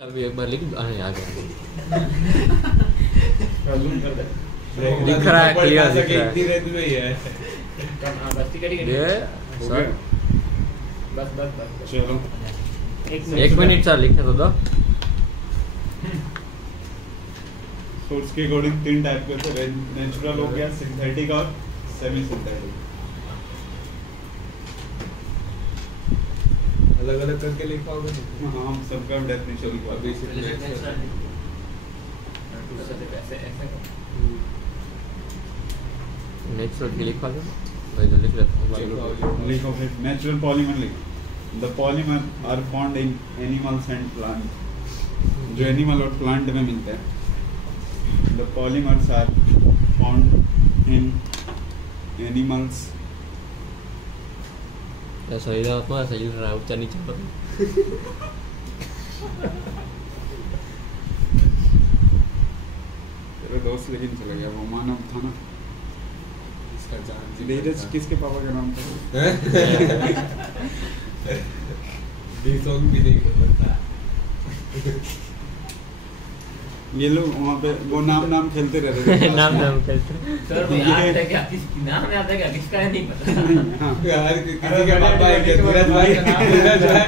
अभी एक बार लिख आ गया दिख रहा है, क्लियर दिख रहा है। ये सर बस चलो एक मिनट सर लिखने तो दो। सोर्स के अकॉर्डिंग तीन टाइप के होते हैं, नेचुरल हो गया, सिंथेटिक और सेमी सिंथेटिक। अलग अलग करके लिखा होगा तो हाँ, हम सबका डेफिनेशन लिखवा नेचुरल की लिखवा दो भाई, जल्दी लिख लेता हूँ। लिखो फिर नेचुरल पॉलीमर लिखो। The polymer are found in animals and plant, जो एनिमल और प्लांट में मिलते हैं। The polymers are found in animals. सही था तुम्हारा, सही रहा है, ऊंचा नीचे पर। तेरा दोस्त लेकिन चला गया, वो मानव था ना। इसका जान धीरज किसके पापा का नाम था? डी सॉन्ग भी नहीं पता। ये लोग वहाँ पे वो नाम खेलते रहते थे। नाम खेलते सर वो याद है क्या, किसकी नाम याद है क्या, किसका है नहीं पता। हाँ। यार किसी के पापा है क्या? धीरज भाई का नाम धीरज है।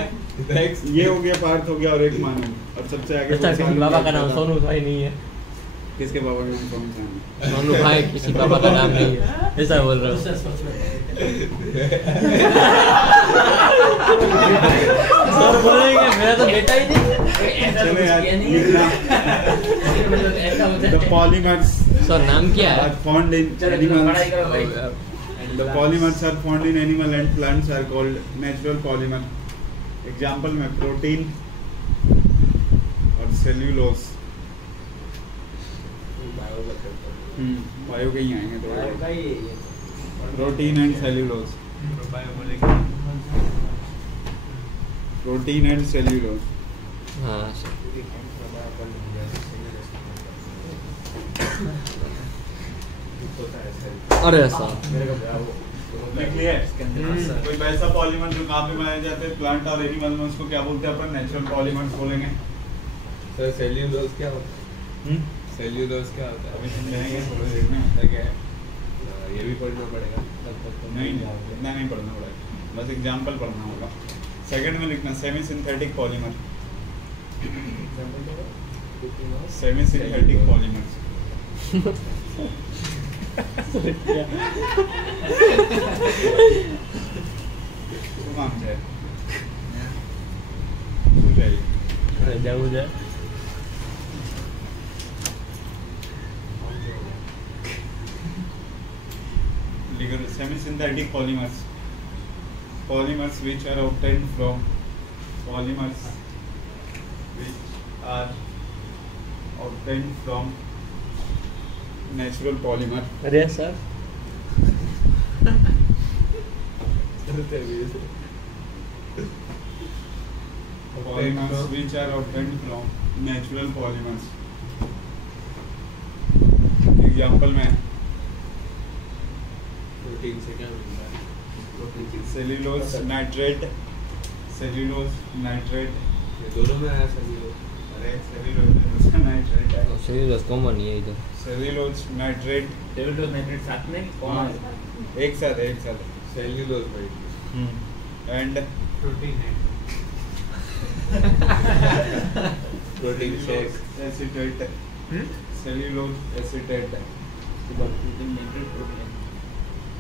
थैंक्स। ये हो गया, पार्थ हो गया और एक मानव, और सबसे आगे अच्छा, किसी बाबा का नाम सोनू भाई नहीं है। किसके बाबा का नाम कौन सा है? सोनू भाई किसी बाबा का नाम नहीं है, ऐसा बोल रहा हूँ। सर बोलेंगे मेरा तो बेटा ही नहीं। चलो यार, लिखना। The polymers सर नाम क्या are है? found in पढ़ाई करो भाई। animals. The polymers are found in animal and plants are called natural polymer. Example में प्रोटीन और सेल्यूलोज। बायो के ही आएंगे थोड़ा। Protein and cellulose. Protein and cellulose. हाँ सर। अरे सर लिख लिया है? कोई वैसा पॉलीमर जो कहाँ पे बनाए जाते हैं, प्लांट और एनिमल में, उसको क्या बोलते हैं अपन? नेचुरल पॉलीमर बोलेंगे। सर सेल्यूलोज क्या होता है? सेल्यूलोज क्या होता है? अभी समझाएंगे थोड़ी देर में। होता क्या है? ये भी पढ़ना पड़ेगा तब तक तो नहीं, इतना नहीं पढ़ना पड़ेगा, बस एग्जाम्पल पढ़ना होगा। सेकंड में लिखना semi synthetic polymer. Semi synthetic polymer. तो काम जाए जाऊ जा। Semi synthetic polymers, polymers which are obtained from natural polymer. अरे sir Polymers which are obtained from natural polymers. Example में प्रोटीन से क्या मिलता है? Cellulose nitrate, cellulose nitrate. ये दोनों में आया सेल्यूलोज। अरे सेल्यूलोज नाइट्रेट है। सेल्यूलोज कॉमन ही है इधर। सेल्यूलोज नाइट्रेट सेल्यूलोज नाइट्रेट साथ में कौन है? एक साथ सेल्यूलोज भाई एंड प्रोटीन है। Protein shake. Acetate, cellulose acetate,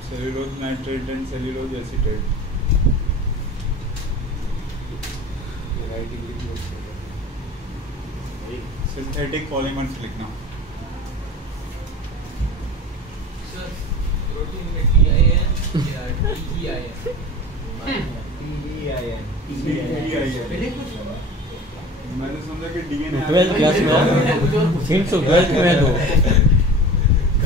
cellulose nitrate and cellulose acetate. Writing लिखना सिंथेटिक पॉलीमर्स लिखना। प्रोटीन में TIN या TEIN। मैंने समझा कि डीएनए 12th क्लास में 312 में तो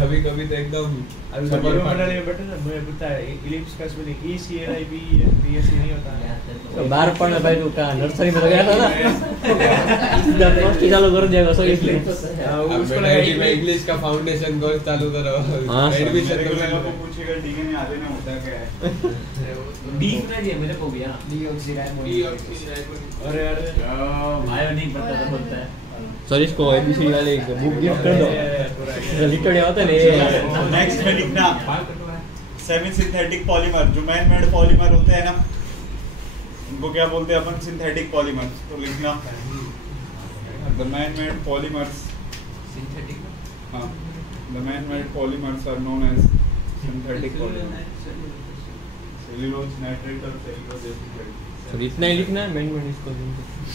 कभी कभी तो एकदम अभी सब सुपर बड़ा नहीं बटे ना मैं बता इलिप्स का spelling E C L I B S नहीं होता है तो बार पण भाई तू का नर्सरी में तो गया था ना जब फर्स्ट चालू कर दिया सो इसलिए उसको लगा आईटी में इंग्लिश का फाउंडेशन कोर्स चालू करो हाँ, सर। एडमिशन मेरे को लगा वो करो पूछेगा ठीक है नहीं आते ना होता क्या है डीप ना दिया मेरे को भी हाँ अरे अरे भाई नहीं पता तो बोलता है सर इसको एबीसी वाले बुक गिफ्ट कर दो लिटरली होता है नेक्स्ट में लिखना सेमी सिंथेटिक पॉलीमर जो मैन मेड पॉलीमर होते हैं ना उनको क्या बोलते हैं अपन सिंथेटिक पॉलीमर तो लिखना the man made polymers synthetic हाँ the man made polymers are known as synthetic polymer cellulose nitrate और सेल्यूलोज एसिड सर इतना ही लिखना है मैन मैन इसको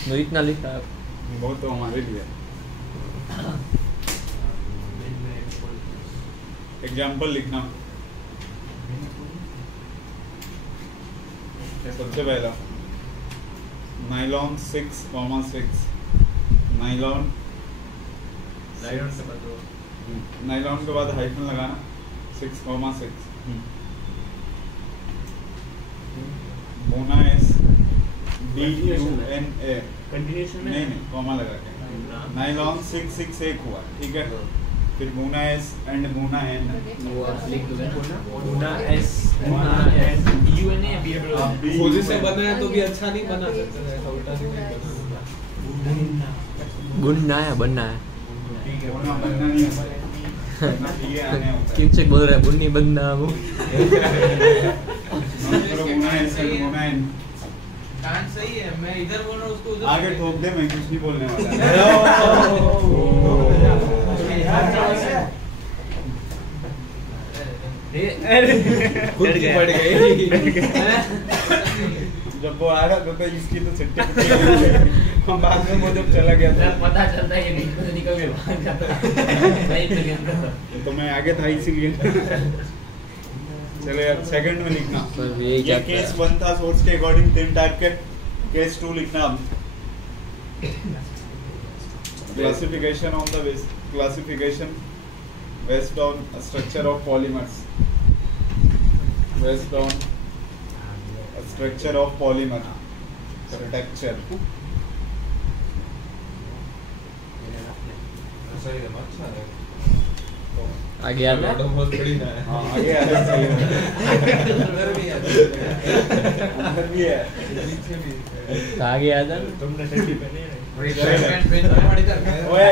तो इतना लिखा है बहुत तो हमारे लिए एग्जाम्पल लिखना सबसे पहला नाइलॉन 6,6 नाइलॉन नाइलॉन के बाद हाइफन लगाना 6,6 बोना एस BUNA कंटिन्यूएशन में नहीं कॉमा लगा के नाइलॉन 6 एक हुआ ठीक है फिर बोना एस एंड बोना एन गुना एस गुना एन यूएनए या बीडब्ल्यू खुद से बना है तो भी अच्छा नहीं बना सकते ऐसा उल्टा नहीं बना गुन्ना है बनना है ठीक है बोना बनना नहीं होता है ये आने होता है किनसे बोल रहा है बुन्नी बनना वो बोना एस एंड बोना एन कान सही है मैं इधर बोल रहा हूँ उसको उधर आगे ठोक दे मैं कुछ नहीं बोलने वाला खुद की पड़ गई जब वो आ रहा था तो इसकी तो सिट्टे हम बाद में वो जब चला गया था पता चलता है कि नहीं तो निकल के भाग जाता है नहीं तो क्या तो मैं आगे था इसीलिए चलो यार सेकंड में लिखना सर यही ये चैप्टर केस 1 था सोर्स के अकॉर्डिंग 3 टाइप के केस 2 लिखना अब classification on the classification based on structure of polymers based on structure of polymer structure सही है अच्छा है आगे आता है तो बहुत बड़ी ना है हाँ आगे आ रहा सही है अंदर भी है अंदर भी है पीछे भी तो आगे आता है तुमने टट्टी पहने है ओए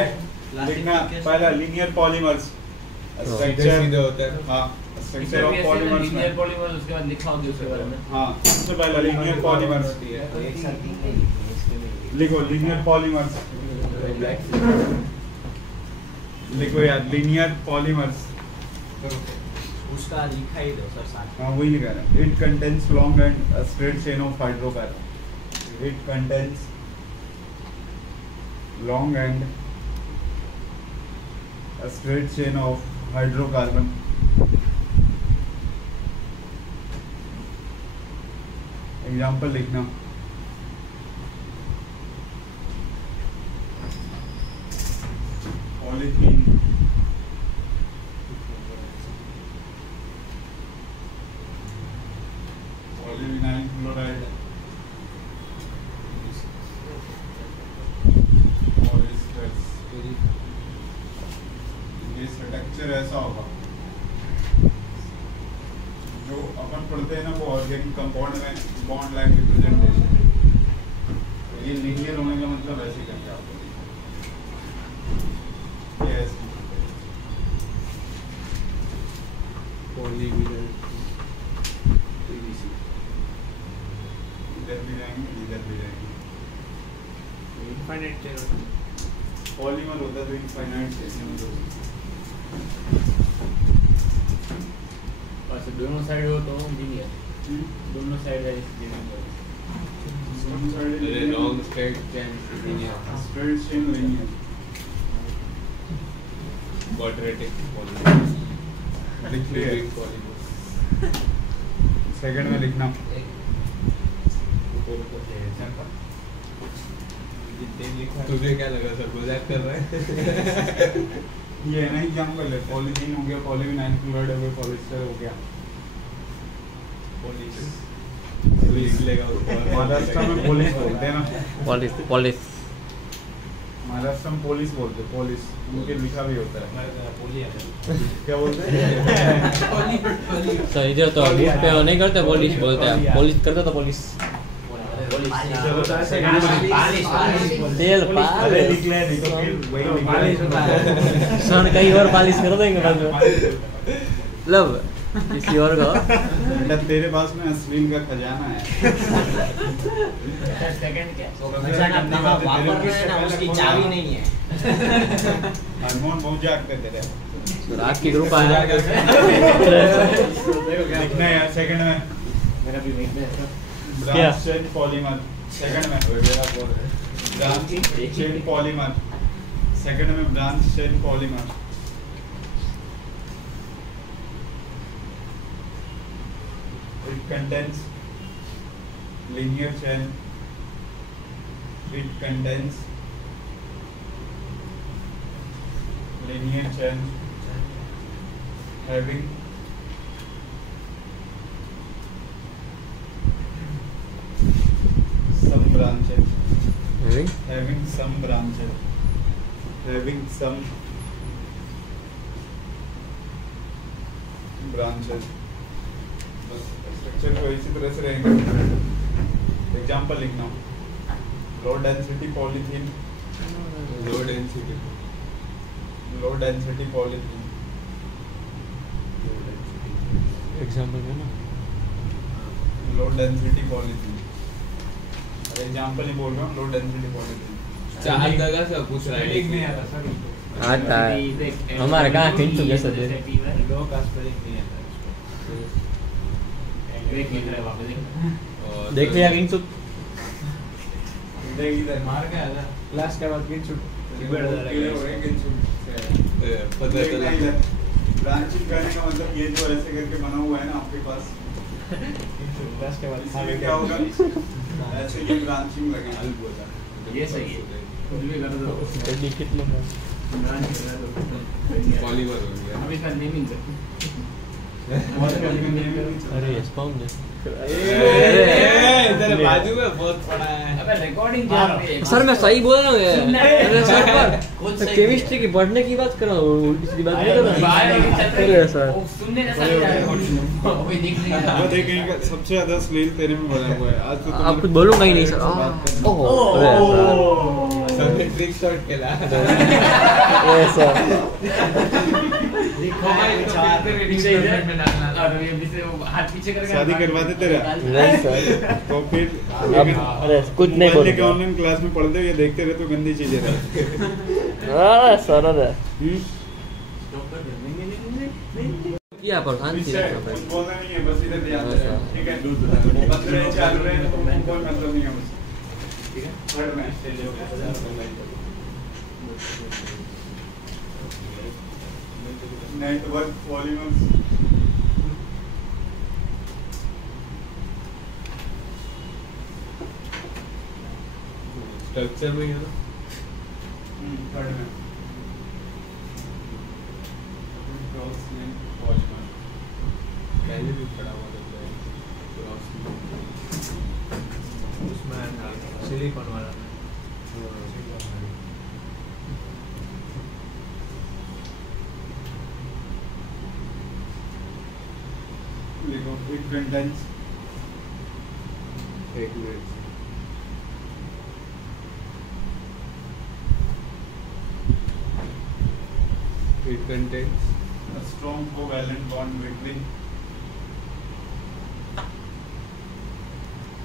लिखना पहला लीनियर पॉलीमर्स सीधे स्ट्रक्चर सीधे होता है हाँ structure of polymers linear polymer उसके बाद लिखा होगा उसके बारे में हाँ सबसे पहला लीनियर पॉलीमर्स लिखो लीनियर पॉलीमर्स लिखो यार लीनियर पॉलीमर्स उसका लिखा ही दो सर साथ हाँ वही लिखा है it contains long and straight chain of hydrocarbon it contains long and straight chain of hydrocarbon example लिखना पॉलीथीन पॉलीविनाइल क्लोराइड ये स्ट्रक्चर ऐसा होगा जो अपन पढ़ते हैं ना वो ऑर्गेनिक कंपाउंड में बॉन्ड लाइक रिप्रेजेंटेशन ये लीनियर होने का मतलब ऐसे करके आपको यस पॉलीविनाइल इधर भी जाएंगे इधर भी जाएंगे इनफाइनाइट चेन पॉलीमर होता है तो इनफाइनाइट चेन अच्छा दोनों साइड हो तो लीनियर दोनों साइड है long straight chain linear straight chain linear quadratic लिख लिया पॉलीमर सेकंड में लिखना तुझे क्या लगा सर मजाक कर रहा है ये है ना एग्जाम्पल है, पॉलीथीन हो गया, पॉलीविनाइल क्लोराइड हो गया, पॉलिएस्टर हो गया। पुलिस लेगा उसको। महाराष्ट्र में पुलिस बोलते हैं ना, पॉलिश महाराष्ट्र में पुलिस बोलते हैं, पुलिस उनके लिखा भी होता है। क्या बोलते हैं? तो इधर तो रूट पे नहीं करते, पॉलिश बोलते हैं, पॉलिश करते तो पॉलिश तेल अरे निकले नहीं तो फिर वही निकले। सन कई और पॉलिश कर देंगे बाद में। लब किसी और को बेटा तेरे पास में अश्लील का खजाना है। सेकंड क्या खजाना कहाँ वापर रहे हैं ना, उसकी चाबी नहीं है। हार्मोन बहुत जागते तेरे। रात की ग्रुप आया लिखना है यार सेकंड में। मेरा भी नहीं है। क्या? ब्रांच चेन पॉलीमर सेकंड में। ब्रांच चेन पॉलीमर सेकंड में, branch chain polymer. It contains linear chain. It contains linear chain having some branches. Having some branches. Having some branches. Structure को इसी तरह से रहेंगे। एग्जांपल लिखना, low density polythene, low density polythene, example है ना, low density polythene. अरे example ही बोल रहा हूँ, लो डेंसिटी पॉलीथीन। चार जगह से पूछ रहा है। नहीं आता सर। आता है हमारे कहाँ खींच चुके सब लो का स्पेलिंग नहीं आता उसको। देख लिख रहे वापस देख। देख लिया किंग सुख देख इधर मार के आया क्लास के बाद किन छुट पता चला। ब्रांचिंग करने का मतलब ये जो ऐसे करके बना हुआ है ना आपके पास, क्लास के बाद इसमें क्या होगा, ऐसे ये ब्रांचिंग लगेगा। ये सही है, कुछ भी कर दो। पॉलीमर हो गया। अब इसका नेमिंग कर। अरे स्पॉन दे इधर बाजू में बहुत पड़ा है। अबे रिकॉर्डिंग क्या है? सर मैं सही बोल रहा हूँ ये। अरे सर खुद पर सही केमिस्ट्री की पढ़ने की बात कर रहा हूँ, उल्टी सीधी बात नहीं कर रहा अरे सर वो सुनने जैसा नहीं आ रहा है, कोई दिख नहीं रहा। वो देखेंगे सबसे ज्यादा अश्लील तेरे में बना हुआ है। आज तो आप कुछ बोलूंगा ही नहीं सर। ओह अरे सबने ट्रिक शॉट खेला। सर लिखो भाई चार पीछे इधर में डालना और ये पीछे वो हाथ पीछे करके शादी करवा दे तेरा। नहीं सर तो फिर अब अरे कुछ नहीं पहले के बोलूंगा। ऑनलाइन क्लास में पढ़ते हुए देखते रहे तो गंदी चीजें रहती। अरे सर अरे क्या पर शांति इससे रखना कुछ पड़ेगा। बोलना नहीं है, बस इधर ध्यान देना है। ठीक है, बस रहे चालू रहे तो कोई मतलब नहीं है बस। ठीक है, थर्ड में स्टेज हो गया। नेटवर्क पॉलीमर्स स्ट्रक्चर में है ना। थर्ड में क्रॉस लिंक पॉलीमर पहले भी पड़ा हुआ लगता है। उसमें सिलिकॉन वाला देखो, it contains एक minute. It contains a strong covalent bond between.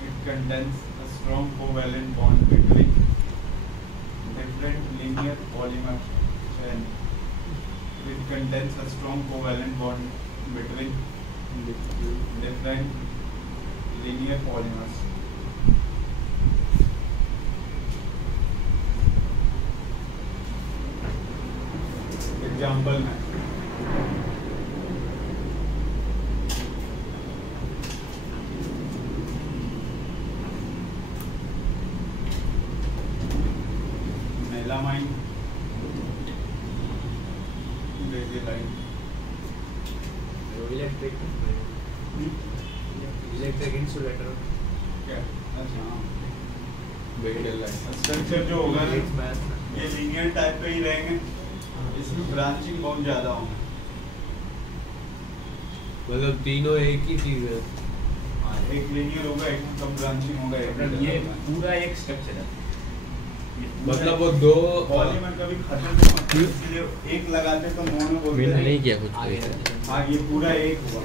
It contains a strong covalent bond between different linear polymer chain. It contains a strong covalent bond between different linear polymers. Example में melamine ये line electric insulator क्या अच्छा हाँ variable line structure जो होगा ना ये linear type पे ही रहेंगे इसमें ब्रांचिंग बहुत ज़्यादा होंगे मतलब तीनों एक ही चीज है एक लीनियर होगा एक में कम ब्रांचिंग होगा एक में ये ज़्यादा पूरा एक स्ट्रक्चर है मतलब वो दो पॉलीमर कभी खत्म नहीं होता इसलिए एक लगाते तो मोनो बोलते मैंने हैं नहीं किया कुछ आगे भी। हाँ ये पूरा एक हुआ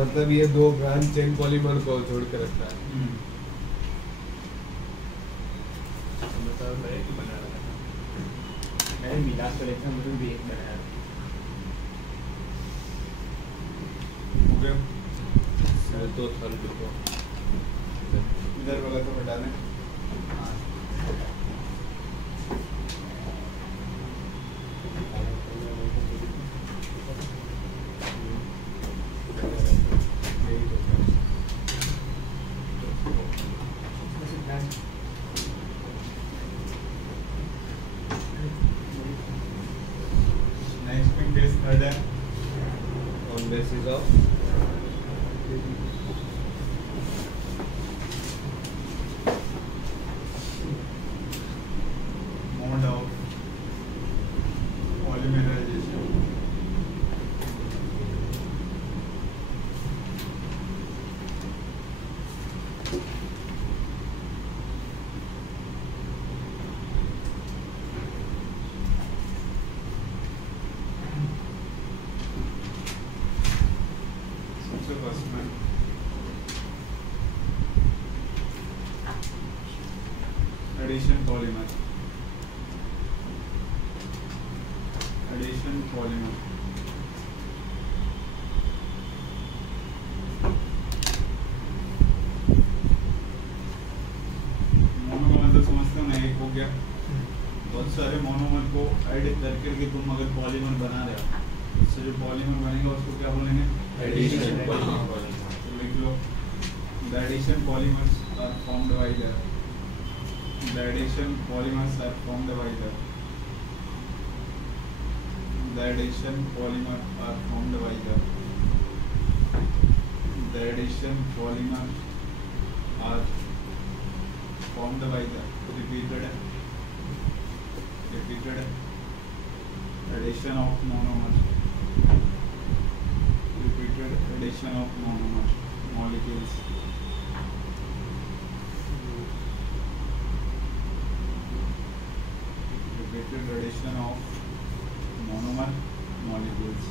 मतलब ये दो ब्रांच चेन पॉलीमर को जोड़ के रखता है मतलब मैं एक बना रहा था मैंने मिला कर देखा मुझे भी एक बनाया हो गया ये तो थर्ड को इधर वाला तो हटा दें नेक्स्ट में केस थर्ड है on basis of mode of polymerization. सबसे फर्स्ट में addition polymer. Addition polymer. Monomer तो समझते हो ना एक हो गया बहुत सारे मोनोमर को ऐड करके तुम अगर पॉलीमर बना रहे हो उससे जो पॉलीमर बनेगा उसको क्या बोलेंगे Addition polymer. तो लिख लो the addition polymers are formed by the addition polymers are formed by the addition polymer are formed by the addition polymer are formed by the repeated addition of monomer repeated addition of monomer molecules repeated addition of monomer molecules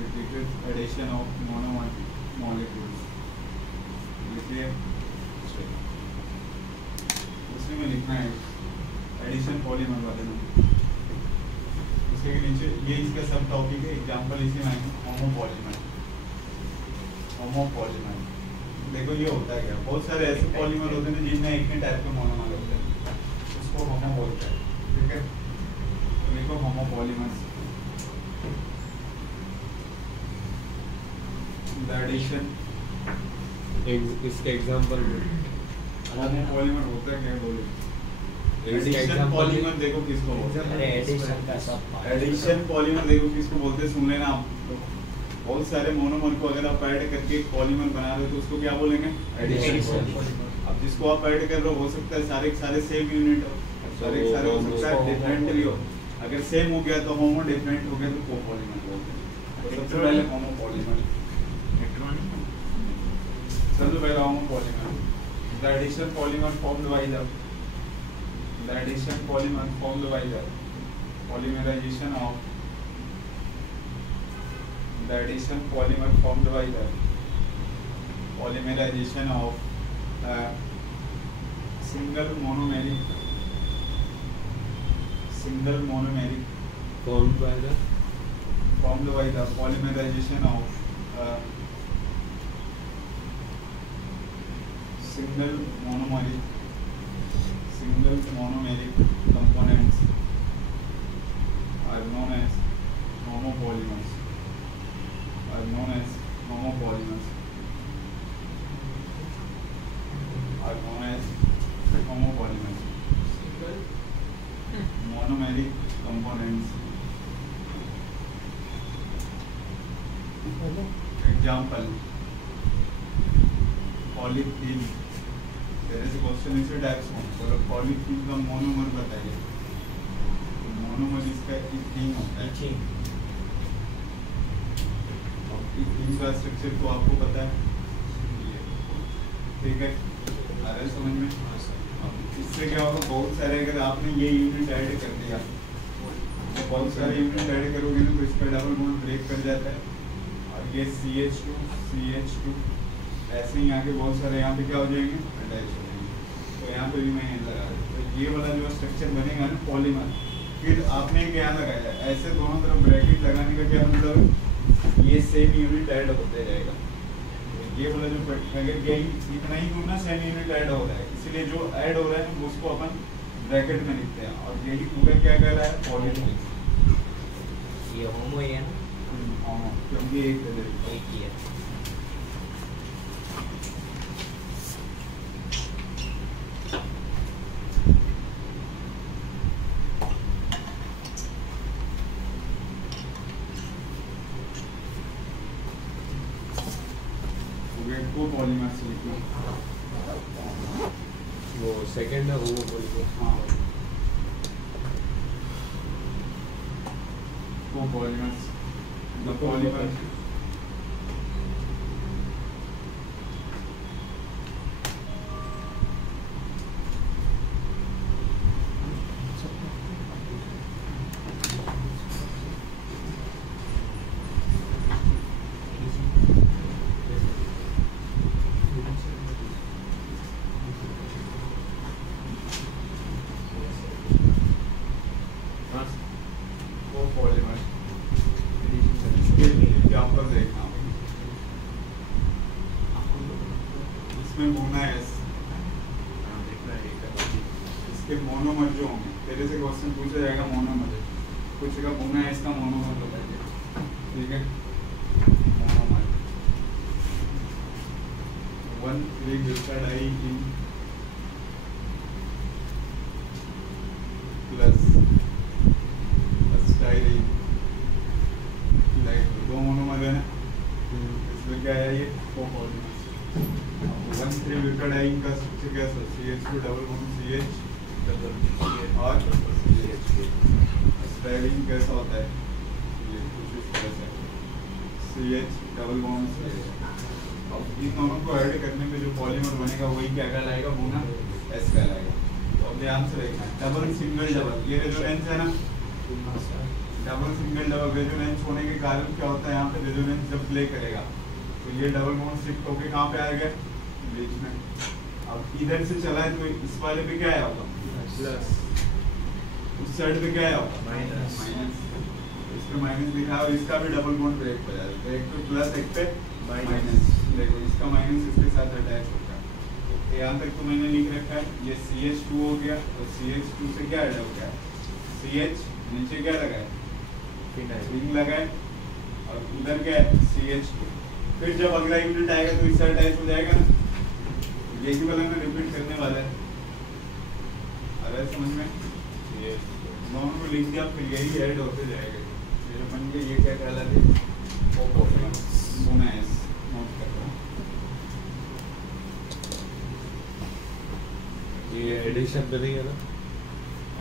repeated addition of monomer molecules लिखिए उसी में लिखना है addition polymer वाले में उसके नीचे ये इसका सब टॉपिक है एग्जांपल इसी में आएंगे होमोपॉलीमर देखो ये होता है क्या बहुत सारे ऐसे पॉलीमर होते हैं जिनमें एक ही टाइप के मोनोमर होते हैं उसको होमो बोलते हैं ठीक है तो लिखो होमोपॉलीमर्स द एडिशन इसके एग्जांपल होमोपॉलीमर होता है क्या बोले इसके एडिशन एग्जांपल पॉलीमर देखो किसको बोलते हैं अरे एडिशन का सब एडिशन पॉलीमर देखो किसको बोलते हैं सुन लेना आप लोग बहुत सारे मोनोमर को अगर आप ऐड करके एक पॉलीमर बना रहे हो तो उसको क्या बोलेंगे Addition अब जिसको आप ऐड कर रहे हो सकता है सारे के सारे सेम यूनिट हो सारे के सारे हो सकता है डिफरेंट भी हो अगर सेम हो गया तो होमो डिफरेंट हो गया तो कोपॉलीमर बोलते हैं तो सबसे पहले होमो पॉलीमर सबसे पहले homo polymer the addition polymer formed by the addition polymer formed by the polymerization of the addition polymer formed by the polymerization of a single monomeric formed by the polymerization of a single monomeric components are known as homopolymers. Are known as homopolymers. monomeric components. Example, polythene. तेरे से question इसे types हों, बोलो polythene का monomer बताइए। Monomer इसका ethene होता है। इथीन का स्ट्रक्चर तो आपको पता है, ठीक है, आ रहा है समझ में। इससे क्या होगा, बहुत सारे अगर आपने ये यूनिट ऐड कर दिया, तो बहुत सारे यूनिट ऐड करोगे ना तो इसका डबल बॉन्ड ब्रेक कर जाता है, और ये CH2 ऐसे ही आगे बहुत सारे यहाँ पे क्या हो जाएंगे, अटैच हो जाएंगे। तो यहाँ पे भी मैं एन लगा रहा हूँ। तो ये वाला जो स्ट्रक्चर बनेगा ना पॉलीमर, फिर आपने क्या लगाया, ऐसे दोनों तरफ ब्रैकेट लगाने का क्या मतलब, ये सेम यूनिट ऐड होते जाएगा। ये वाला जो अगर यही इतना ही दूर ना सेम यूनिट ऐड हो रहा है, इसीलिए जो ऐड हो रहा है ना उसको अपन ब्रैकेट में लिखते हैं, और यही पूरा क्या कर रहा है, पॉलीमर। ये होमो ही है ना, क्योंकि एक एक ही है। पॉलीमर से लिखो, वो सेकंड है होमो पॉलीमर। हाँ copolymers. The polymers इसके मोनोमर जो होंगे, तेरे से क्वेश्चन पूछा जाएगा मोनोमर, पूछेगा बोना है इसका मोनोमर बताइए, ठीक है। मोनोमर 1,3-ग्लिसराइड प्लस स्टाइरीन, दो मोनोमर है ना, इसमें क्या है ये कोपॉलीमर। 1,3-ग्लिसराइड का सबसे क्या CH2 डबल बॉन्ड CH और स्टाइरीन कैसा होता है, ये कुछ इस तरह से CH डबल बॉन्ड CH। अब इन दोनों को ऐड करने पे जो पॉलीमर बनेगा वही क्या कहलाएगा, बोना S कहलाएगा। तो अब ध्यान से देखना, डबल सिंगल डबल, ये रेजोनेंस है ना, डबल सिंगल डबल रेजोनेंस होने के कारण क्या होता है, यहाँ पे रेजोनेंस जब प्ले करेगा तो ये डबल बॉन्ड शिफ्ट होके कहाँ पे आएगा, बीच में। अब इधर से चला है तो इस वाले पे क्या आया होगा, प्लस, उस साइड पे क्या आया होगा, माइनस। इस पे माइनस लिखा है और इसका भी डबल बॉन्ड ब्रेक हो जाएगा, तो एक पे प्लस एक पे माइनस। देखो इसका माइनस इसके साथ अटैच होगा, तो यहाँ तक तो मैंने लिख रखा है। ये CH2 हो गया, तो CH2 से क्या ऐड हो गया, CH नीचे क्या लगा है, रिंग लगा है, और उधर क्या है CH2। फिर जब अगला यूनिट आएगा तो इससे अटैच हो जाएगा ना, यही वाला मैं रिपीट करने वाला है, अरे समझ में, ये दोनों को लिख दिया, फिर यही ऐड होते जाएगा। ये जो बन गया ये क्या कहलाते हैं, बोना S, नोट कर रहा हूँ। ये एडिशन पे नहीं है ना,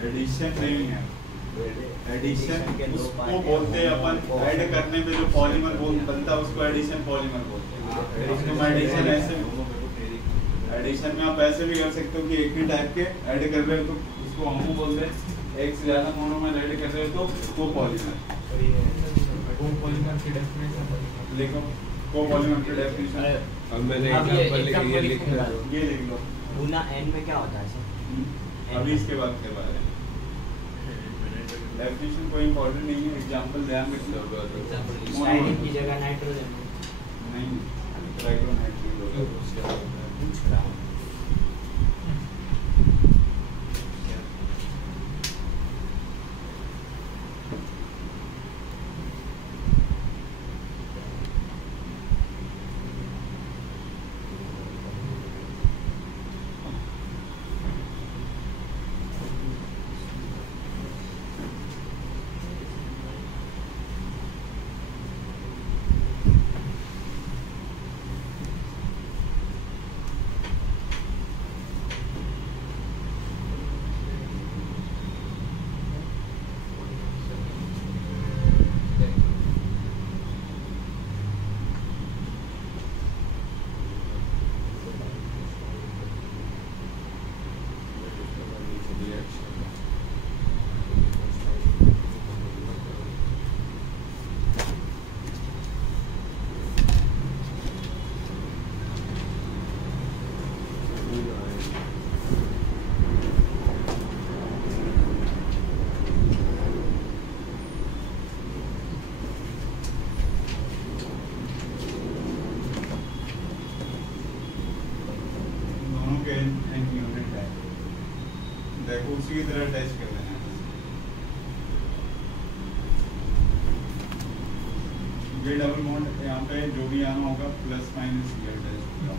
एडिशन नहीं है, एडिशन उसको बोलते हैं अपन, ऐड करने पे जो पॉलीमर बनता है उसको एडिशन पॉलीमर बोलते हैं। इसको एडिशन ऐसे, एडिशन में आप ऐसे भी कर सकते हो कि एक ही टाइप के ऐड कर रहे हो तो उसको होमो बोलते हैं, एक से ज़्यादा मोनोमर ऐड कर रहे हो तो कोपॉलीमर। कोपॉलीमर की डेफिनेशन लिखो, कोपॉलीमर की डेफिनेशन अब मैंने अब ये एग्जांपल लिख ये लिख example रहा लिखो। हूँ। ये लिख लो। गुना n में क्या होता है सर? अभी इसके बाद के बारे में डेफिनेशन कोई इम्पोर्टेंट नहीं है, एग्जांपल ध्यान रख लो। स्टाइरीन की जगह नाइट्रोजन नहीं, ट्राइक्लोनाइट्रिन पूछ रहा हूँ। चेन एंड यूनिट है, देखो उसी की तरह अटैच कर लेना है। ये डबल बॉन्ड यहाँ पे जो भी आना होगा प्लस माइनस ये अटैच होगा,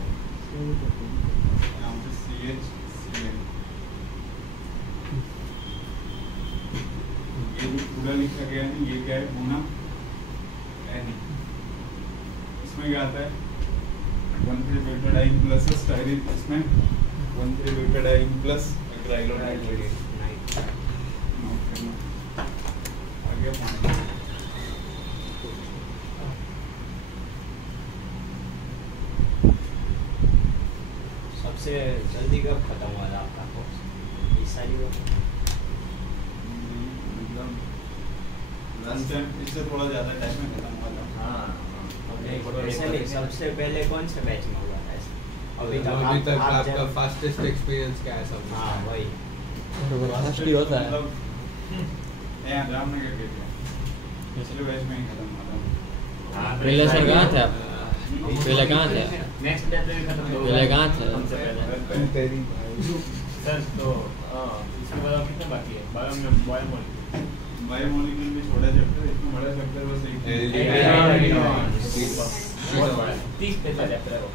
यहाँ पे CH CN, ये जो पूरा लिखा गया है ये क्या है, गुना N, इसमें क्या आता है 1,3 बेटाडाइन प्लस स्टाइरिन, इसमें 1,3 बेटाडाइन प्लस एक्राइलोनाइट्रेट। आगे सबसे जल्दी कब खत्म हुआ था आपका कोर्स? इस साल ही हुआ? मतलब लास्ट टाइम इससे थोड़ा ज़्यादा टाइम में खत्म हुआ था। हाँ, ऐसा नहीं, सबसे पहले कौन से बैच में हुआ था ऐसा? अभी तक आप आपका जब- फास्टेस्ट एक्सपीरियंस क्या है सब? हाँ वही। फर्स्ट ही होता है। मतलब यहाँ रामनगर के लिए पिछले बैच में ही खत्म हुआ था। पहले सर कहाँ थे आप? पहले कहाँ थे? नेक्स्ट डे पे खत्म हो पहले कहाँ थे? हमसे पहले तेरी सर तो इसके बाद और कितना बाकी है? बायो में बायोमोलिक्यूल बायोमोलिक्यूल में छोटा चैप्टर, इसमें बड़ा चैप्टर बस एक ही है। बहुत बड़ा है, 30 पेज का चैप्टर है वो।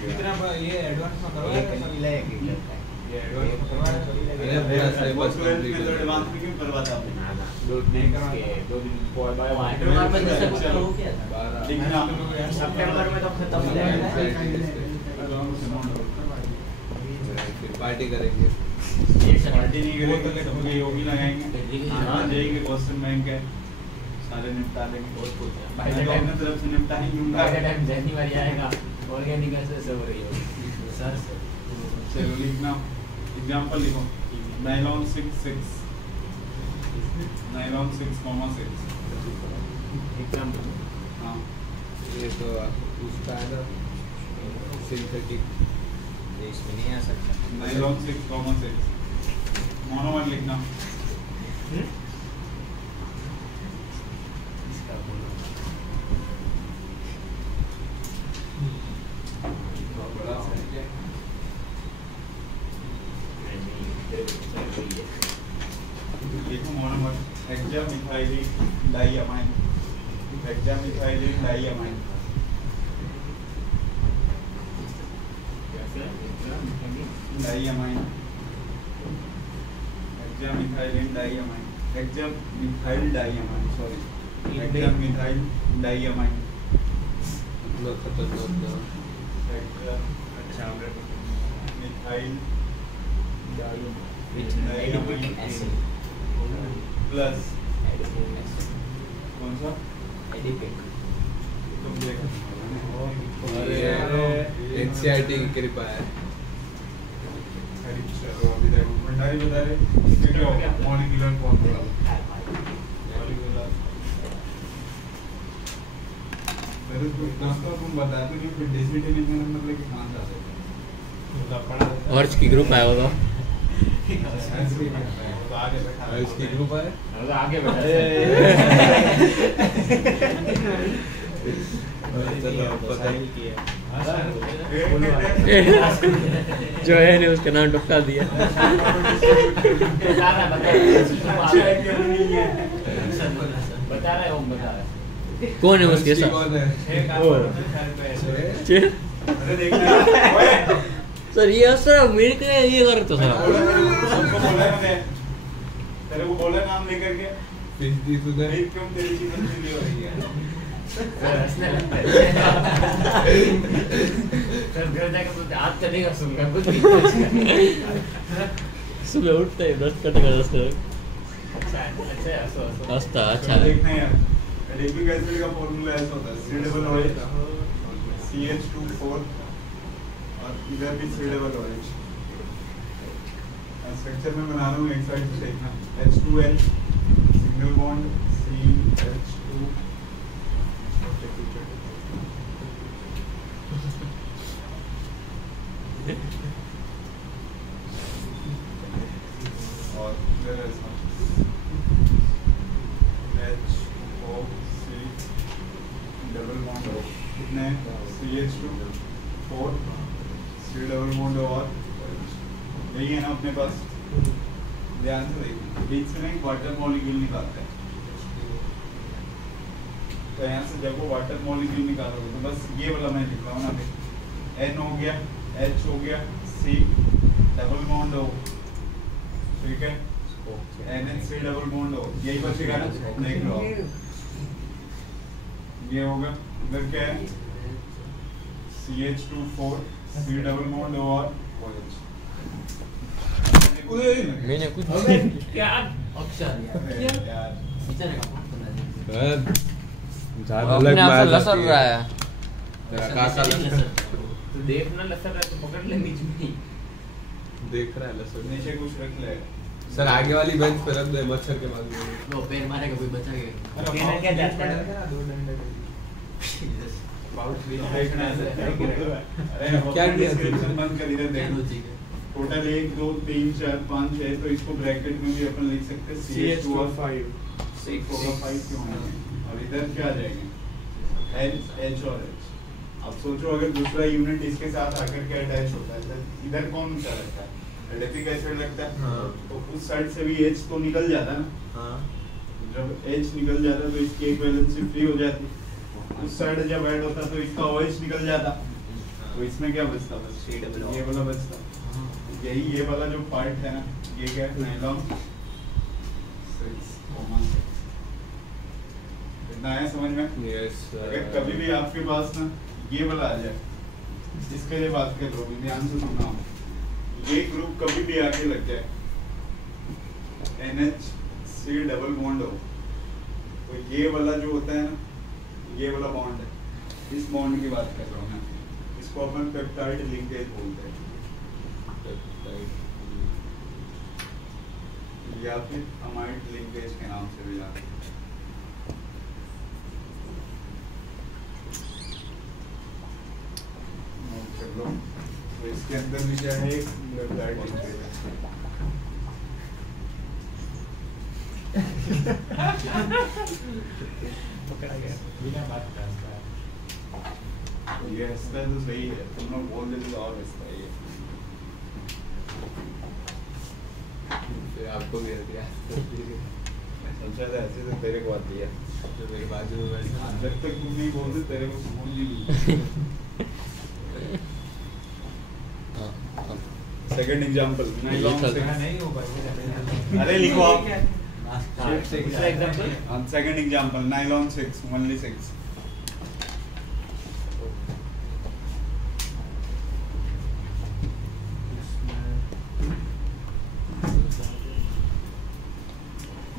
कितना ये एडवांस में करवा एक मिला है कि करता है? ये एडवांस में करवा अरे पूरा सिलेबस ट्वेल्थ में तो एडवांस में क्यों करवाता आपने? ना ना। 2 दिन के 2 दिन बायो इंटरनल में जैसे कुछ हो गया था। लिखना सितंबर में तो खत्म हो जाएगा। फिर पार्टी करेंगे। पार्टी नहीं करेंगे, सबके योगी लगाएंगे। हाँ जाएंगे, क्वेश्चन बैंक है, सारे निपटा लेंगे। बहुत कुछ है। मैं तो अपने तरफ से निपटा ही लूंगा। बाय द टाइम जनवरी आएगा ऑर्गेनिक से हो रही होगी सर। चलो लिखना, एग्जांपल लिखो, नायलॉन 6 नायलॉन 6,6। एग्जांपल हाँ ये तो उसका है ना सिंथेटिक। तो इसमें नहीं आ सकता। नायलॉन 6,6 मोनोमर लिखना। इसका बोलो बड़ा लिखो monomer, hexamethylene diamine, hexamethylene diamine. कैसे diamine, hexamethylene diamine, hexamethyl diamine, sorry, hexamethyl diamine. इतना खतरनाक ना। अच्छा methyl Which adipic acid? Plus Adipic acid. कौन सा? Adipic. तुम देखो। अरे एनसीईआरटी की कृपा है। चलो अभी देखो भंडारी बता रहे ये क्या होगा, मॉलिक्यूलर फॉर्मूला। फिर उसको तुम बताते नहीं, फिर डेसिमल में नंबर लेके कहाँ जाते हो? हर्ष की ग्रुप है वो तो। ऐसे ही करता है, वो तो आगे बैठा है। इसकी ग्रुप है। तो आगे बढ़ा चलो पता ही जो है ने उसका नाम टपका दिया। बता रहा है ओम बता रहा है कौन है उसके साथ? कौन है? अरे देखना ओए सर ये असर मेरे को ये कर तो सर सबको बोला है मैंने, तेरे को बोला नाम लेकर के, फिर दी सुधर। देख क्यों तेरी जीवन से हो रही है। हंसने लगता है सर घर जाकर बोलते आज चलेगा सुनकर कुछ सुबह उठते ही ब्रश करते कर दस अच्छा है हंसो हंसो हंसता अच्छा चलो है। देखना यार, एडिपिक एसिड का फॉर्मूला ऐसा होता है, C CH2 4 और इधर भी C स्ट्रक्चर में बना रहा हूँ, एक साइड से देखना, H2L सिंगल बॉन्ड CH2 और इधर ऐसा HOC डबल बॉन्ड कितने CH2 4 सी डबल बॉन्ड और यही है ना अपने पास। ध्यान से देखिए, बीच से नहीं वाटर मॉलिक्यूल निकालते हैं। तो यहाँ से जब वो वाटर मॉलिक्यूल निकालोगे तो बस ये वाला मैं लिख रहा हूँ ना, N हो गया, H हो गया, C डबल बॉन्ड O, ठीक है, NH3 डबल बॉन्ड O, यही बचेगा ना, देख लो आप। ये होगा, इधर क्या है, CH2 C double bond O और OH। मैंने कुछ क्या अक्षर यार इतने का बात बना दी। ज़्यादा अपने अलग आप से मैच लसर होती रहा है। है। तेरा काका लसर तो देखना लसर है तो पकड़ ले बीच में ही। देख रहा है लसर। नीचे कुछ रख ले। सर आगे वाली बेंच पे रख दे, मच्छर के मार दे। लो पैर मारेगा कोई बचा के। कहना क्या चाहता है? दो डंडे पाउच भी देखना है। अरे क्या किया डिस्क्रिप्शन बंद कर, इधर देख। टोटल 1 2 3 4 5 6, तो इसको ब्रैकेट में भी अपन लिख सकते हैं CH2 और 5 6 होगा, 5 क्यों है। और इधर क्या आ जाएगा, H और H। अब सोचो अगर दूसरा यूनिट इसके साथ आकर के अटैच होता है तो इधर कौन सा लगता है, एडिपिक एसिड लगता है। हाँ। तो उस साइड से भी H तो निकल जाता है ना। हाँ। जब H निकल जाता है तो इसकी एक वैलेंसी फ्री हो जाती। उस साइड जब ऐड होता तो इसका OH निकल जाता। तो इसमें क्या बचता, बस ये वाला बचता। यही ये वाला जो पार्ट है ना, ये क्या है, नायलॉन 6 इतना है समझ में। यस अगर कभी भी आपके पास ना ये वाला आ जाए, इसके लिए बात कर लो, ध्यान से सुनना। ये ग्रुप कभी भी आके लग जाए, NH3 डबल बॉन्ड हो, तो ये वाला जो होता है ना, ये वाला बॉन्ड है, इस बॉन्ड की बात कर रहा हूँ मैं। इसको अपन पेप्टाइड लिंकेज बोलते हैं, या फिर अमाइड लिंकेज के नाम से भी जानते हैं। चलो, तो इसके अंदर भी क्या है, एक पेप्टाइड लिंकेज है। पकड़ा गया। बिना बात करता है। तो ये हंसता है तो सही है, तुम लोग बोल देते तो और हंसता है ये। फिर आपको भी दिया। समझा था, ऐसे तो तेरे को आती है। जो मेरे बाजू में बैठा जब तक तुम नहीं बोलते तेरे को सुकून नहीं मिलता। सेकंड एग्जांपल, नायलॉन से नहीं हो पाएगा। अरे लिखो आप। दूसरा एग्जांपल, हाँ, second example, nylon 6 only 6।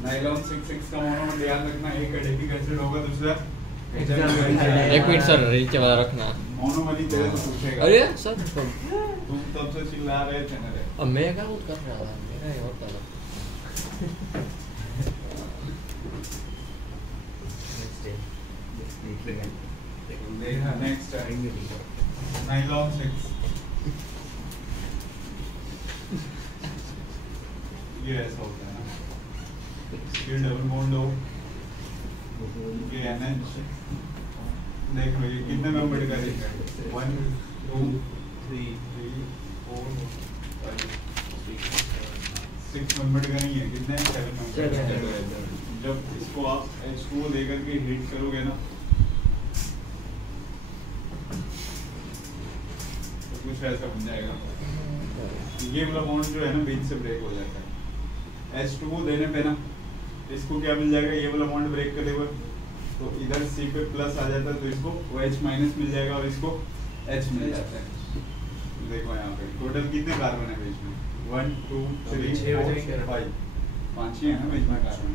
Nylon 6 का मोनो ध्यान रखना, एक एडिपिक एसिड होगा, दूसरा एक मिनट सर, नीचे वाला रखना। मोनो वाली तेरे से पूछेगा। अरे सर तुम तब से चिल्ला रहे थे मेरे। अब मैं क्या कुछ कर रहा था, मेरा ही होता था। नेक्स्ट नायलॉन 6, ये ऐसा होता है ना, ये डबल बॉन्ड हो, ये NH, देख लो ये कितने मेंबर का है, 1 2 3 4 5 6 मेंबर का नहीं है, कितने 7 मेंबर। जब इसको आप H2O लेकर के हीट करोगे ना, तो कुछ ऐसा बन जाएगा। ये वाला बॉन्ड जो है ना, बीच से ब्रेक हो जाता है। H2O देने पे ना इसको क्या मिल जाएगा, ये वाला बॉन्ड ब्रेक कर देगा तो इधर C पे प्लस आ जाता है, तो इसको OH माइनस मिल जाएगा और इसको H मिल जाता है। देखो यहाँ पे टोटल कितने कार्बन है बीच में, 1 2 3 4 5 5 ही है ना बीच में कार्बन,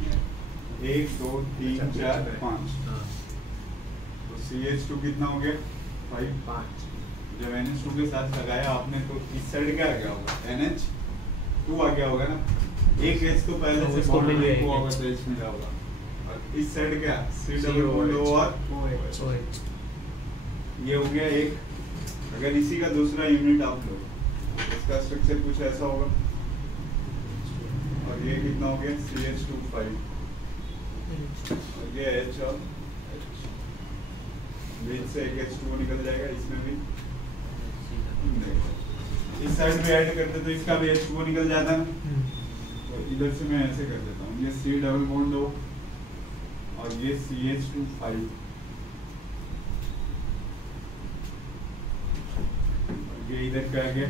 1 2 3 4 5। तो CH2 कितना हो गया, 5। जब NH2 के साथ लगाया आपने तो इस साइड क्या आ गया होगा, NH2 आ गया होगा ना। एक H तो पहले से उसको मिल गया, होगा तो H मिला होगा, और इस साइड क्या C डबल बॉन्ड O और OH। ये हो गया एक। अगर इसी का दूसरा यूनिट आप लो, इसका स्ट्रक्चर कुछ ऐसा होगा, और ये कितना हो गया, CH2 5, और ये H और H, बीच से एक H2 निकल जाएगा, इसमें भी देखो इस साइड पे ऐड करते तो इसका भी H2O निकल जाता ना। तो इधर से मैं ऐसे कर देता हूँ, ये C डबल बॉन्ड हो और ये CH2 ये इधर क्या आ गया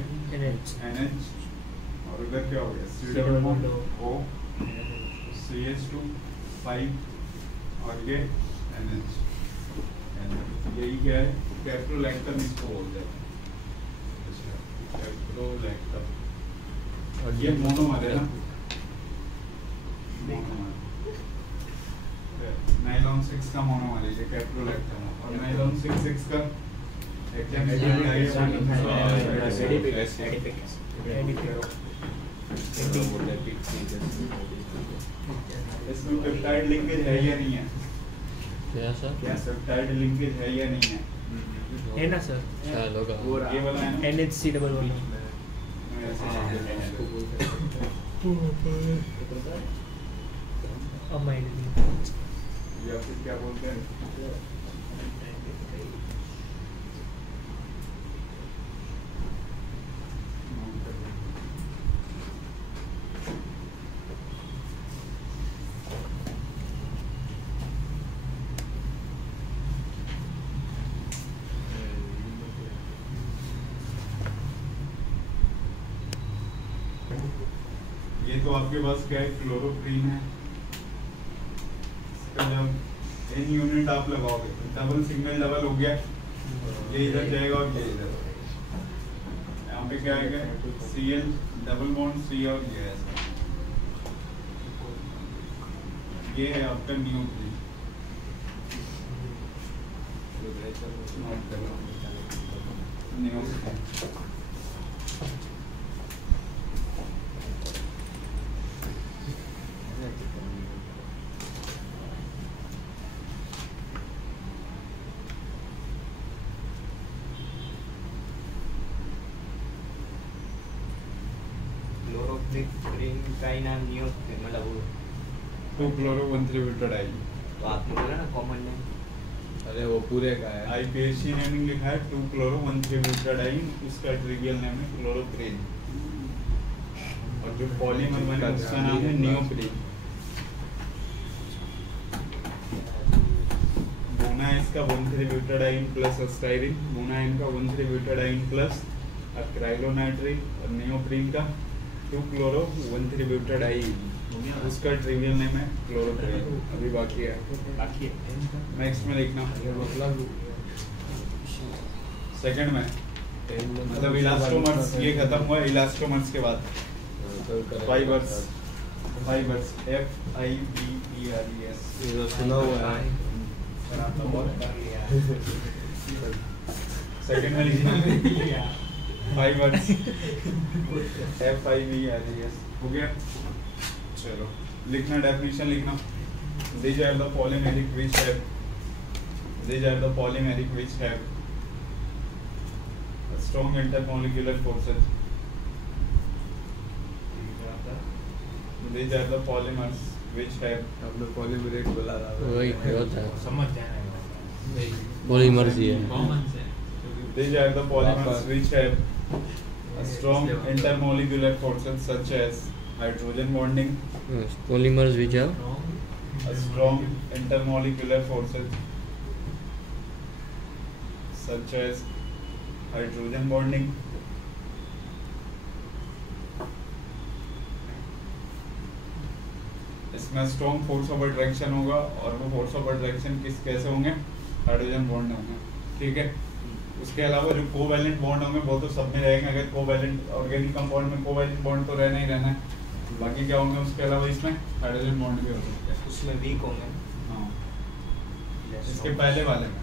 NH और इधर क्या हो गया C double bond O CH2 और ये NH। यही क्या है, कैप्रोलैक्टम इसको बोलते हैं, कैप्रोलैक्टम। और ये मोनोमर है ना, नाइलॉन 6 का मोनोमर है ये कैप्रोलैक्टम, और नाइलॉन 6 का इसमें पेप्टाइड लिंकेज है या नहीं है? क्या पेप्टाइड लिंकेज है या नहीं है ना सर? शायद होगा। ये वाला है ना? NHC डबल बॉन्ड अमाइड या फिर क्या बोलते हैं, ये तो आपके पास क्या है, क्लोरोप्रीन है। इसका जब एन यूनिट आप लगाओगे तो डबल सिग्नल डबल हो गया, ये इधर जाएगा और ये इधर। यहाँ पे क्या आएगा, Cl डबल बॉन्ड C और ये ऐसा। ये है आपका न्यूक्लियस। क्लोरोप्रीन का ही नाम नियो मतलब वो 2-chloro-1,3-butadiene। तो आपने बोला ना कॉमन नेम। अरे वो पूरे का है। IPSC नेमिंग लिखा है 2-chloro-1,3-butadiene, उसका ट्रिवियल नेम है क्लोरोप्रीन, और जो पॉलीमर बना उसका नाम है नियोप्रीन। मोना इसका 1,3-butadiene प्लस स्टाइरिन, मोना इनका 1,3-butadiene प्लस अक्राइलोनाइट्रिन, और नियोप्रीन का 2-chloro-1,3-butadiene, उसका ट्रिवियल नेम है क्लोरोप्रीन। अभी बाकी है नेक्स्ट में लिखना, सेकंड में मतलब इलास्टोमर्स, ये खत्म हुआ इलास्टोमर्स के बाद फाइबर्स। फाइबर्स FIBERS ये सुना हुआ है। सेकंड में लिखना फाइबर्स FIBERS हो गया। चलो लिखना, डेफिनेशन लिखना। These are the polymeric which have strong intermolecular forces. These are the polymers which have हमने पॉलीमरेट बोला था। वही होता है, समझ जाना पॉलीमर्स ही है। कॉमन से These are the polymers which have a strong intermolecular forces such as hydrogen bonding, polymers which are a strong intermolecular forces such as hydrogen bonding, इसमें स्ट्रॉन्ग फोर्स ऑफ अट्रैक्शन होगा, और वो force of attraction कैसे होंगे, hydrogen bond होंगे, ठीक है। उसके अलावा जो कोवैलेंट बॉन्ड होंगे वो तो सब में रहेंगे। अगर कोवैलेंट ऑर्गेनिक कंपाउंड में कोवैलेंट बॉन्ड तो रहना ही रहना है, बाकी क्या होंगे उसके अलावा इसमें हाइड्रोजन बॉन्ड भी हो सकते हैं। उसमें वीक होंगे। हाँ, इसके पहले वाले में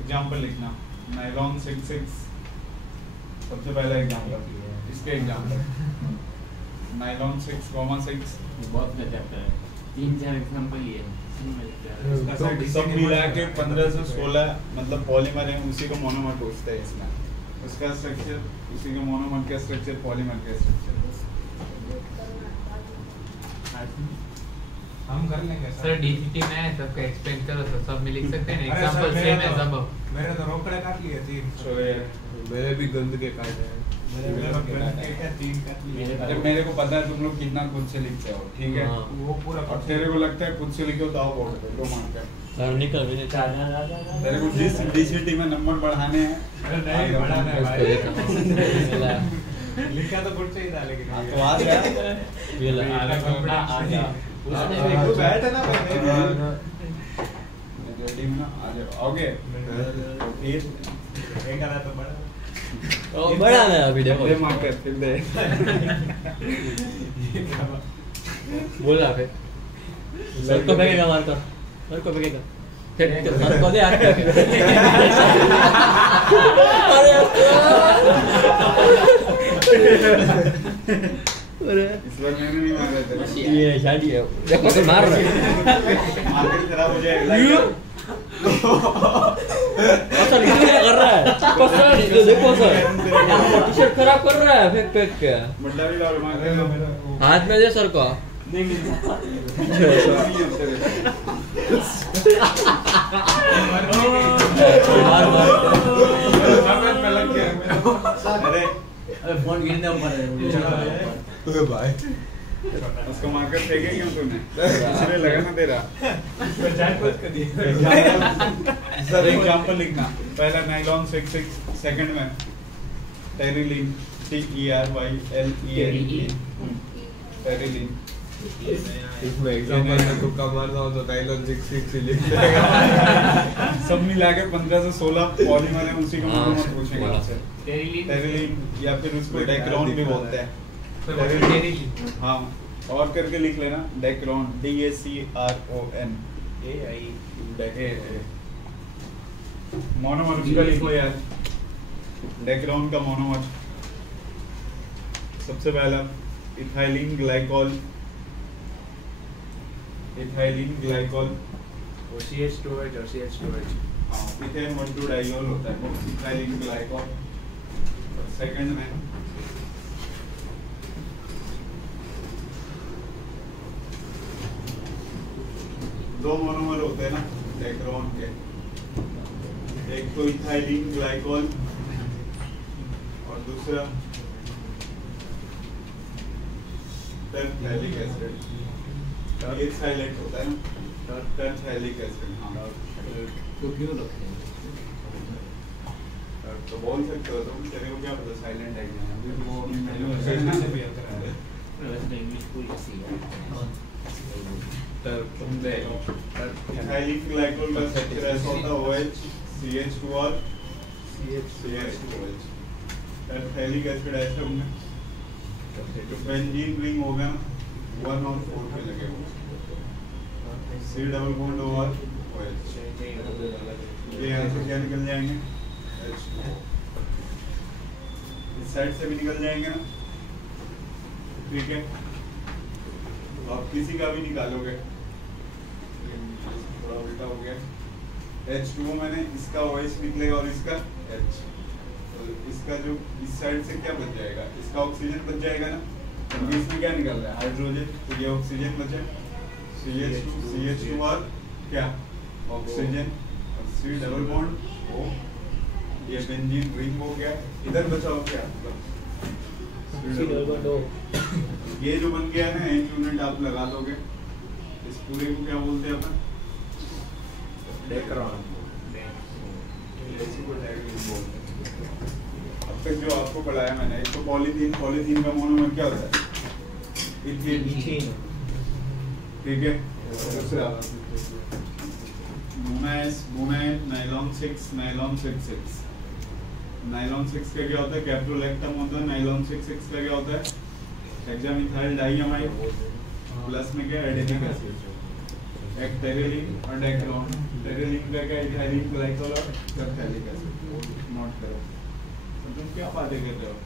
एग्जाम्पल लिखना, नाइलॉन 6 सबसे पहला एग्जाम्पल, इसके एग्जाम्पल नाइलॉन 6, बहुत गजब है, 3-4 एग्जांपल ही है। सब मिला के 15 से 16 मतलब पॉलीमर है, उसी को मोनोमर पूछते हैं इसमें। उसका स्ट्रक्चर, उसी का मोनोमर का स्ट्रक्चर, पॉलीमर का स्ट्रक्चर। हम कर लेंगे सर डीसीटी में है, सबका एक्सप्लेन करो तो सब में लिख सकते हैं ना, अरे सर, एग्जांपल सेम है सब। मेरे तो रोकड़े काट लिए 3। So, मेरे भी गंद के काटे हैं। अरे मेरे को पता है तुम लोग कितना खुद से लिखते हो, ठीक है? हाँ। वो पूरा और तेरे को लगता है खुद से लिखो तो आओ बोर्ड पे दो मार्क का। और निकल भी नहीं तेरे को जिस डीसीटी में नंबर बढ़ाने हैं नहीं बढ़ाना है भाई। लिखा तो कुछ ही था लेकिन हाँ, तो आ गया। ये ला बैठ ना जल्दी में ना आ जाओ, आओगे? फिर एक आना तो बड़ा बड़ा ना अभी देखो दे मार्क कर, फिर दे। बोला फिर सर को फेंकेगा मार कर, सर को फेंकेगा फिर सर को दे हाथ पे। अरे इस बार मैंने नहीं मारा तेरे। ये शादी है देखो तो मार रहा है मार्केट खराब हो जाएगा। सर क्या कर रहा है सर, ये देखो सर टी शर्ट खराब कर रहा है फेंक फेंक के। बंडा भी लाओ मार्केट हाथ में दे सर को। मार मार अरे फोन गिरने ऊपर है भाई उसको मार्कर फेंके क्यों तूने? इसलिए लगा ना तेरा। सर एग्जांपल लिखना, पहला नाइलॉन 66, सेकंड में टेरिलीन TERYLEN टेरिलीन। इसमें एग्जांपल में तुक्का मारता हूं तो नाइलॉन 66 लिख देगा। सब मिला के 15 से 16 पॉलीमर है, उसी को मोनोमर पूछेंगे आपसे। टेरिलीन टेरिलीन या फिर उसको डेक्रोन भी बोलते हैं। हाँ, और करके लिख लेना डेक्रोन DACRON। मोनोमर उसका लिखो यार, डेक्रोन का मोनोमर सबसे पहला ethylene glycol. Ethylene glycol CH2H और CH2H। इथेन 1,2 डाइऑल होता है, इथाइलिन ग्लाइकॉल। सेकंड में दो मोनोमर होते हैं ना डेक्रोन के, एक तो इथाइलिन ग्लाइकॉल और दूसरा टर्फैलिक एसिड। ये साइलेंट होता है ना, टर्फैलिक एसिड। हाँ तो क्यों रखते हैं तो बोल सकते हो तुम, तेरे को क्या पता साइलेंट है क्या? वैसे तो इंग्लिश पूरी ऐसी है इथाइलिन ग्लाइकॉल का स्ट्रक्चर ऐसा होता है OH CH2 और CH2OH। टर्फैलिक एसिड ऐसे होंगे, जो बेंजीन रिंग होगा ना 1 और 4 पे लगे हुए, C डबल बॉन्ड और OH। ये यहाँ से क्या निकल जाएंगे? H2O। इस साइड से भी निकल जाएंगे ना, ठीक है? आप किसी का भी निकालोगे, थोड़ा उल्टा हो गया। H2O मैंने इसका OH निकलेगा और इसका H, तो इसका जो इस साइड से क्या बच जाएगा? इसका ऑक्सीजन बच जाएगा ना, क्योंकि इसमें क्या निकल रहा है? हाइड्रोजन, तो ये ऑक्सीजन बचे, CH2 और क्या ऑक्सीजन और C डबल बॉन्ड O, ये बेंजीन रिंग हो गया। इधर बचाओ क्या? ये जो बन गया ना एन यूनिट आप लगा दोगे, इस पूरे को क्या बोलते हैं अपन? डेक्रोन। अब तक जो आपको पढ़ाया मैंने, एक तो पॉलीथीन, पॉलीथीन का मोनोमर क्या होता है? इथीन, ठीक है? दूसरा ब्रोमाइड, नाइलॉन 6, नाइलॉन 6,6। नाइलॉन 6 का क्या होता है? कैप्रोलैक्टम होता है। नाइलॉन 6,6 का क्या होता है? हेक्सामिथाइल डाइअमाइड प्लस में क्या एडेनिक एसिड। एक टेरिलीन और डेक्रोन। टेरिलीन का क्या? इथाइलिन ग्लाइकॉल और टर्फैलिक एसिड। नोट करो। तो तुम क्या बातें कर रहे हो?